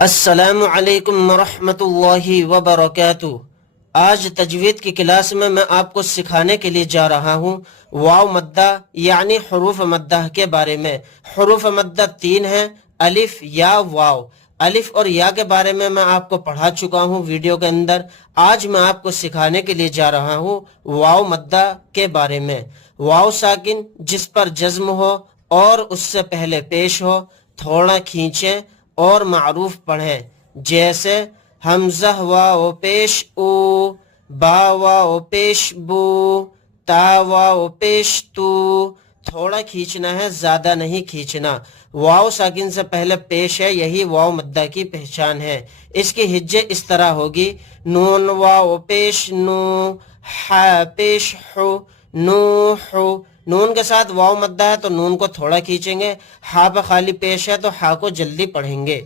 السلام علیکم ورحمۃ اللہ وبرکاتہ۔ آج تجوید کی کلاس میں آپ کو سکھانے کے لیے جا رہا ہوں واو مدہ یعنی حروف مدہ کے بارے میں۔ حروف مدہ 3 ہیں: الف، یا، واو۔ الف اور یا کے بارے میں آپ کو پڑھا چکا ہوں ویڈیو کے اندر۔ آج میں آپ کو سکھانے کے لیے جا رہا ہوں واو مدہ کے بارے میں۔ واو ساکن جس پر جزم ہو اور اس سے پہلے پیش ہو، تھوڑا کھینچیں اور معروف پڑھیں، جیسے حمزہ واو پیش او، با واو پیش بو، تا واو پیش تو۔ تھوڑا کھینچنا ہے، زیادہ نہیں کھینچنا۔ واو ساکن سے پہلے پیش ہے، یہی واو مدہ کی پہچان ہے۔ اس کی ہجے اس طرح ہوگی: نون واو پیش نو، ہا پیش حو، نو حو۔ نون کے ساتھ واو مدہ ہے تو نون کو تھوڑا کھینچیں گے، ہا پہ خالی پیش ہے تو ہا کو جلدی پڑھیں گے۔